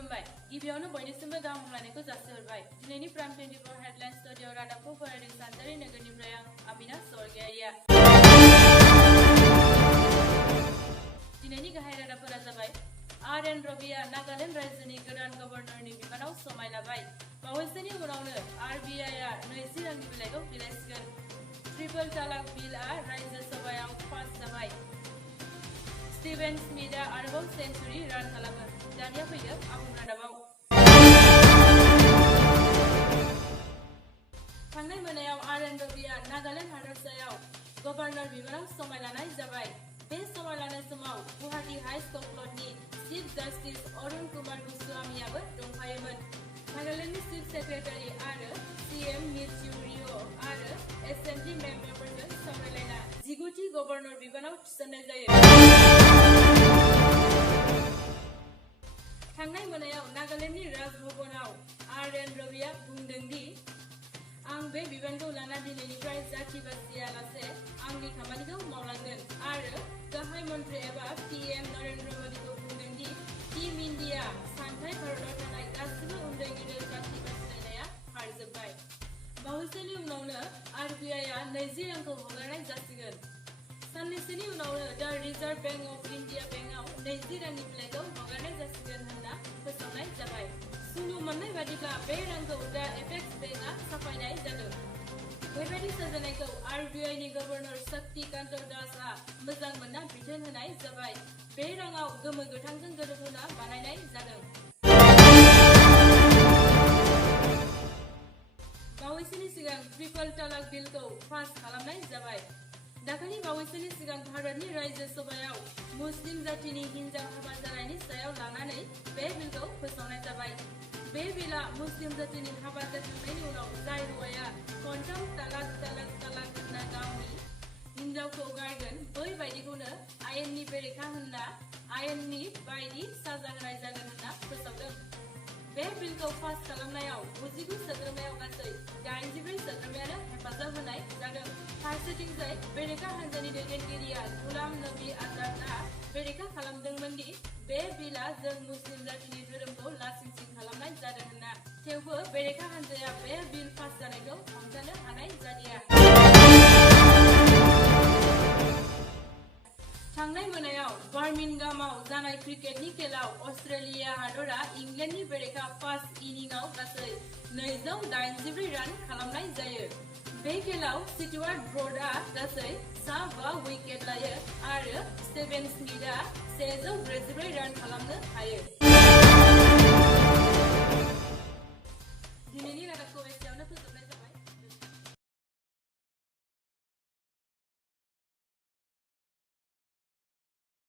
खुलुमबाय गिबियावनो बयनिसिमबो गाहाम हामलायनायखौ जासिहरबाय दिनैनि प्राइम 24 हेडलाइन स्टुडिअ रादाबखौ फरायदों सानजारि नोगोरनिफ्राय आं आमिना सरगियारिया दिनैनि गाहाय रादाबफोरा जाबाय आर एन रबिया नागालेण्ड रायजोनि गोदान गभर्नरनि बिबानाव समाय लाबाय बावैसोनि उनावनो आरबिआइआ 20 रांनि बिलाइखौ बिलाइसिगोन ट्रिपल तालाक बिलआ रायजो सभायाव पास जाबाय स्टीवेन स्मिथआ आरोबाव सेन्चुरि रान खालामो दानिया फैदो आबुं रादाबाव थांनाय मोनायाव आर एन रबिया नागालेण्ड हादरसायाव गभर्नर बिबानाव समाय लानाय जाबाय बे समाय लानाय समाव गुवाहाटी हाई कर्टनि चीफ जस्टिस अरुण कुमार गोस्वामीआबो दंफायोमोन नागालेण्डनि चीफ सेक्रेटारि आरो सीएम मैथ्यू रिअ आरो एसेम्बली मेम्बारफोरजों सावरायलायना 19थि गभर्नर बिबानाव थिसननाय जायो थांनाय मोनायाव नागालेण्डनि राजभवनाव आर एन रबिया बुंदों दि आं बे बिबानखौ लाना दिनैनिफ्राय जाथि बासियालासे आंनि खामानिखौ मावलांगोन आरो गाहाय मन्थ्रि एबा पीएम नरेन्द्र मोदीखौ बुंदों दि टीम इन्डिया सानथाय भारताव थानाय गासिबो उन्दै गिदिर जाथि बासिलायनाया खारजोब्बाय बावैसोनि उनावनो आरबिआइआ 20 रांखौ हगारनाय जासिगोन साननैसोनि उनावनो दा रिजार्भ बेंक अफ इन्डिया बेंकआव 20 रांनि बिलाइखौ हगारनाय जासिगोन होनना फोसावनाय जाबाय सुलु मोननाय बादिब्ला बे रांखौ दा एपेक्स बेंकआ साफायनाय जादों बेबायदि साजायनायखौ आरबिआइनि गभर्नर शक्तिकान्त दासआ मोजां मोनना बिथोन होनाय जाबाय बे राङाव गोमो गोथांजों गोरोबहोना बानायनाय जादों बावैसोनि सिगां ट्रिपल तालाक बिलखौ पास खालामनाय जाबाय दाखालि बावैसोनि सिगां भारतनि रायजो सभायाव मुस्लिम जातिनि हिनजाव हाबा जानायनि सायाव लानानै बे बिलखौ फोसावनाय जाबाय बे बिलआ मुस्लिम जातिनि हाबा जाखांनायनि उनाव जाय हौवाया खनथाम तालाक होनना गावनि हिनजावखौ गारगोन बै बायदिखौनो आयेननि बेरेखा होनना आयेननि बायदि साजा होनाय जागोन होनना फोसावदों बे बिलखौ पास खालामनायाव 99 सोद्रोमायाव गासै 84 सोद्रोमायानो हेफाजाब होनाय जादों फारसेथिंजाय बेरेखा हान्जानि दैदेनगिरिया गुलाम नबी आजादआ बेरेखा खालामदोंमोन दि बे बिलआ जों मुस्लिम जातिनि धोरोमखौ लासिंसिं खालामनाय जादों होनना थेवबो बेरेखा हान्जाया बे बिल पास जानायखौ हमथानो हानाय जादिया थांनाय मोनायाव बार्मिंगामाव जानाय क्रिकेटनि खेलाव अस्ट्रेलिया हादरा इंलेन्डनि बेरेखा फार्स्ट इनिंआव गासै 284 रान खालामनाय जायो बे खेलाव स्टुआर्ट ब्रडआ गासै 5 विकेट लायो आरो स्टीवेन स्मिथआ 144 रान खालामनो हायो दिनैनि रादाबखौ